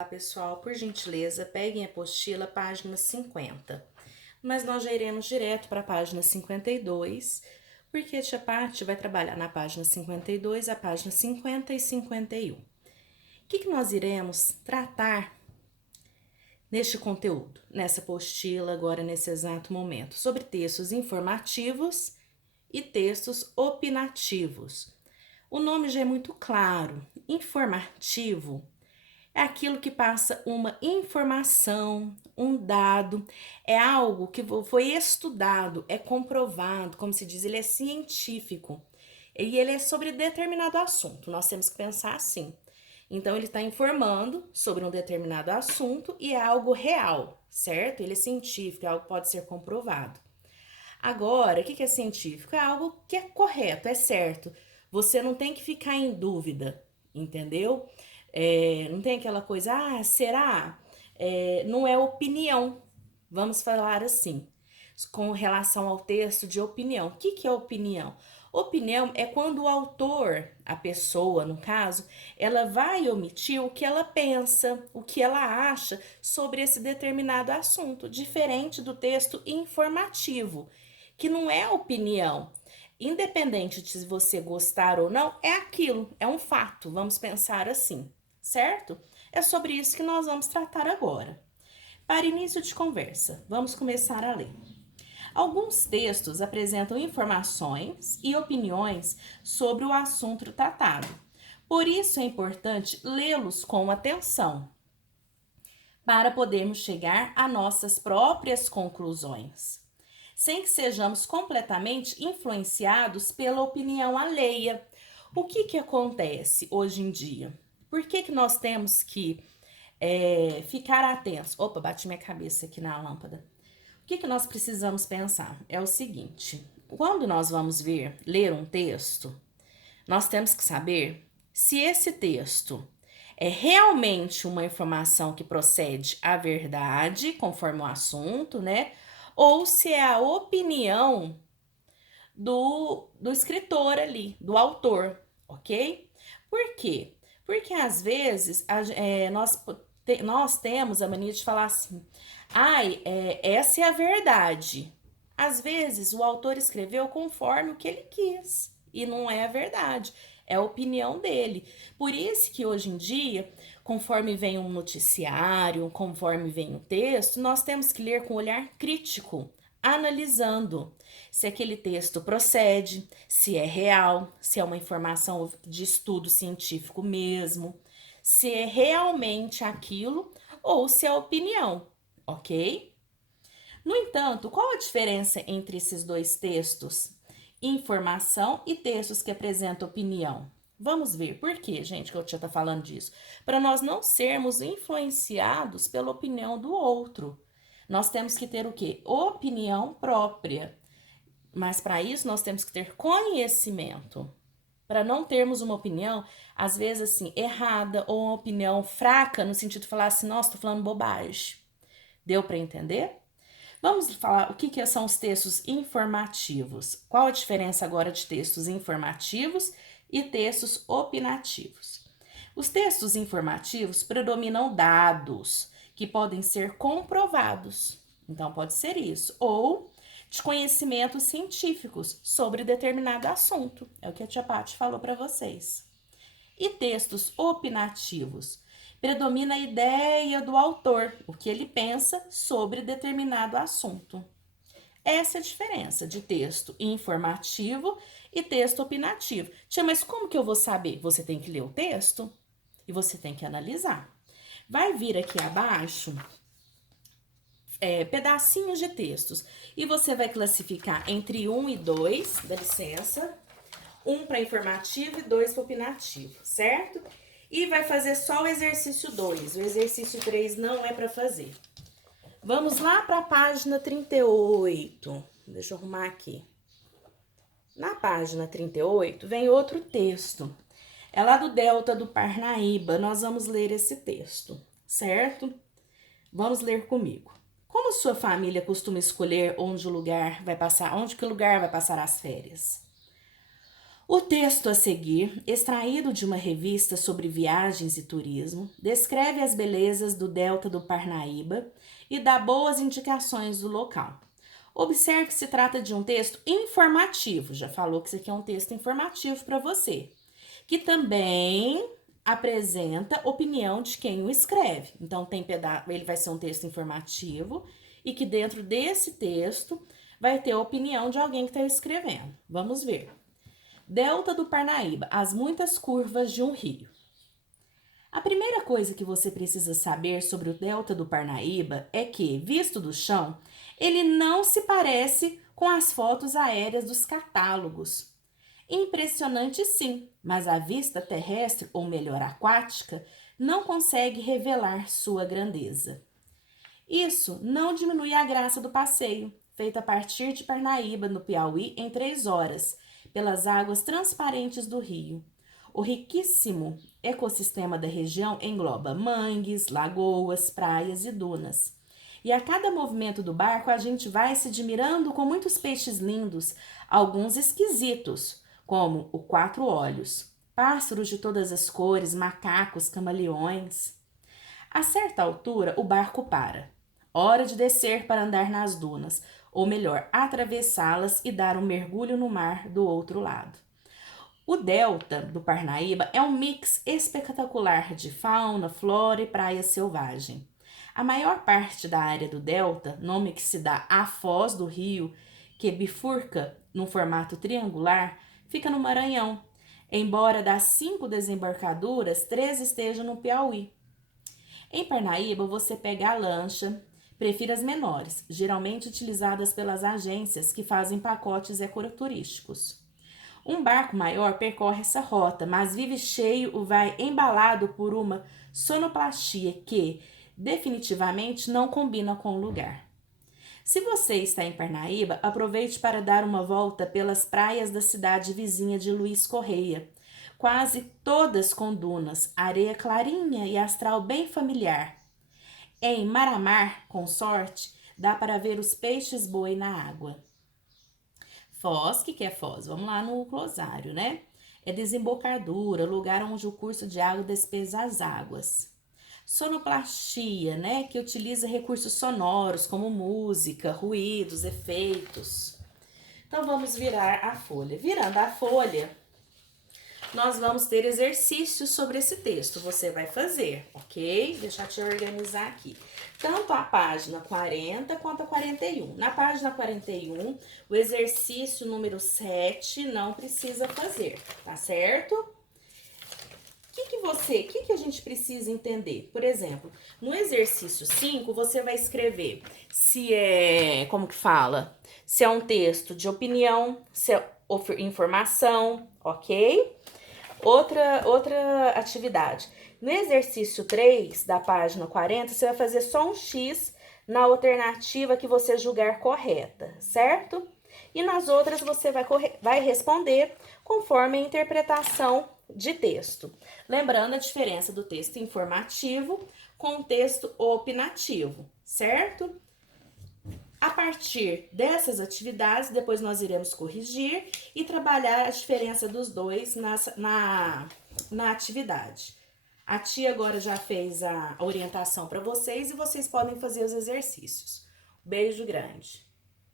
Olá, pessoal, por gentileza, peguem a apostila, página 50. Mas nós já iremos direto para a página 52, porque a tia Paty vai trabalhar na página 52, a página 50 e 51. O que nós iremos tratar neste conteúdo, nessa apostila, agora nesse exato momento? Sobre textos informativos e textos opinativos. O nome já é muito claro. Informativo é aquilo que passa uma informação, um dado, é algo que foi estudado, é comprovado, como se diz, ele é científico. E ele é sobre determinado assunto. Nós temos que pensar assim. Então, ele está informando sobre um determinado assunto e é algo real, certo? Ele é científico, é algo que pode ser comprovado. Agora, o que é científico? É algo que é correto, é certo. Você não tem que ficar em dúvida, entendeu? Não tem aquela coisa, será? Não é opinião, vamos falar assim, com relação ao texto de opinião. O que é opinião? Opinião é quando o autor, a pessoa no caso, ela vai omitir o que ela pensa, o que ela acha sobre esse determinado assunto, diferente do texto informativo, que não é opinião. Independente de se você gostar ou não, é aquilo, é um fato, vamos pensar assim, certo? É sobre isso que nós vamos tratar agora. Para início de conversa, vamos começar a ler. Alguns textos apresentam informações e opiniões sobre o assunto tratado. Por isso é importante lê-los com atenção, para podermos chegar a nossas próprias conclusões, sem que sejamos completamente influenciados pela opinião alheia. O que acontece hoje em dia? Por que nós temos que ficar atentos? Opa, bati minha cabeça aqui na lâmpada. O que nós precisamos pensar? É o seguinte: quando nós vamos ler um texto, nós temos que saber se esse texto é realmente uma informação que procede à verdade, conforme o assunto, né? Ou se é a opinião do escritor ali, do autor, ok? Por quê? Porque às vezes nós temos a mania de falar assim, essa é a verdade. Às vezes o autor escreveu conforme o que ele quis e não é a verdade, é a opinião dele. Por isso que hoje em dia, conforme vem um noticiário, conforme vem um texto, nós temos que ler com olhar crítico, analisando se aquele texto procede, se é real, se é uma informação de estudo científico mesmo, se é realmente aquilo ou se é opinião, ok? No entanto, qual a diferença entre esses dois textos? Informação e textos que apresentam opinião. Vamos ver por que, gente, que eu já tá falando disso. Para nós não sermos influenciados pela opinião do outro. Nós temos que ter o quê? Opinião própria. Mas para isso nós temos que ter conhecimento. Para não termos uma opinião, às vezes assim, errada ou uma opinião fraca, no sentido de falar assim, nossa, tô falando bobagem. Deu para entender? Vamos falar o que são os textos informativos. Qual a diferença agora de textos informativos e textos opinativos? Os textos informativos predominam dados que podem ser comprovados. Então, pode ser isso. Ou de conhecimentos científicos sobre determinado assunto. É o que a tia Paty falou para vocês. E textos opinativos? Predomina a ideia do autor, o que ele pensa sobre determinado assunto. Essa é a diferença de texto informativo e texto opinativo. Tia, mas como que eu vou saber? Você tem que ler o texto e você tem que analisar. Vai vir aqui abaixo pedacinhos de textos e você vai classificar entre 1 e 2, dá licença, 1 para informativo e 2 para opinativo, certo? E vai fazer só o exercício 2, o exercício 3 não é para fazer. Vamos lá para a página 38. Deixa eu arrumar aqui. Na página 38 vem outro texto. É lá do Delta do Parnaíba. Nós vamos ler esse texto, certo? Vamos ler comigo. Como sua família costuma escolher onde que o lugar vai passar as férias? O texto a seguir, extraído de uma revista sobre viagens e turismo, descreve as belezas do Delta do Parnaíba e dá boas indicações do local. Observe que se trata de um texto informativo, já falou que isso aqui é um texto informativo para você, que também apresenta opinião de quem o escreve. Então, ele vai ser um texto informativo e que dentro desse texto vai ter a opinião de alguém que está escrevendo. Vamos ver. Delta do Parnaíba, as muitas curvas de um rio. A primeira coisa que você precisa saber sobre o Delta do Parnaíba é que, visto do chão, ele não se parece com as fotos aéreas dos catálogos. Impressionante sim, mas a vista terrestre, ou melhor, aquática, não consegue revelar sua grandeza. Isso não diminui a graça do passeio, feito a partir de Parnaíba, no Piauí, em 3 horas, pelas águas transparentes do rio. O riquíssimo ecossistema da região engloba mangues, lagoas, praias e dunas. E a cada movimento do barco a gente vai se admirando com muitos peixes lindos, alguns esquisitos, como o quatro olhos, pássaros de todas as cores, macacos, camaleões. A certa altura, o barco para. Hora de descer para andar nas dunas, ou melhor, atravessá-las e dar um mergulho no mar do outro lado. O delta do Parnaíba é um mix espetacular de fauna, flora e praia selvagem. A maior parte da área do delta, nome que se dá à foz do rio, que bifurca num formato triangular, fica no Maranhão, embora das 5 desembarcaduras, 3 estejam no Piauí. Em Parnaíba, você pega a lancha, prefiro as menores, geralmente utilizadas pelas agências que fazem pacotes ecoturísticos. Um barco maior percorre essa rota, mas vive cheio ou vai embalado por uma sonoplastia que, definitivamente, não combina com o lugar. Se você está em Parnaíba, aproveite para dar uma volta pelas praias da cidade vizinha de Luiz Correia, quase todas com dunas, areia clarinha e astral bem familiar. Em Maramar, com sorte, dá para ver os peixes-boi na água. Foz, o que é Foz? Vamos lá no glosário, né? É desembocadura, lugar onde o curso de água despeja as águas. Sonoplastia, né? Que utiliza recursos sonoros como música, ruídos, efeitos. Então, vamos virar a folha. Virando a folha, nós vamos ter exercícios sobre esse texto. Você vai fazer, ok? Deixa eu te organizar aqui. Tanto a página 40 quanto a 41. Na página 41, o exercício número 7 não precisa fazer, tá certo? O que a gente precisa entender? Por exemplo, no exercício 5, você vai escrever se é, como que fala? Se é um texto de opinião, se é informação, ok? Outra atividade. No exercício 3 da página 40, você vai fazer só um X na alternativa que você julgar correta, certo? E nas outras você vai responder conforme a interpretação de texto. Lembrando a diferença do texto informativo com o texto opinativo, certo? A partir dessas atividades, depois nós iremos corrigir e trabalhar a diferença dos dois na atividade. A tia agora já fez a orientação para vocês e vocês podem fazer os exercícios. Beijo grande!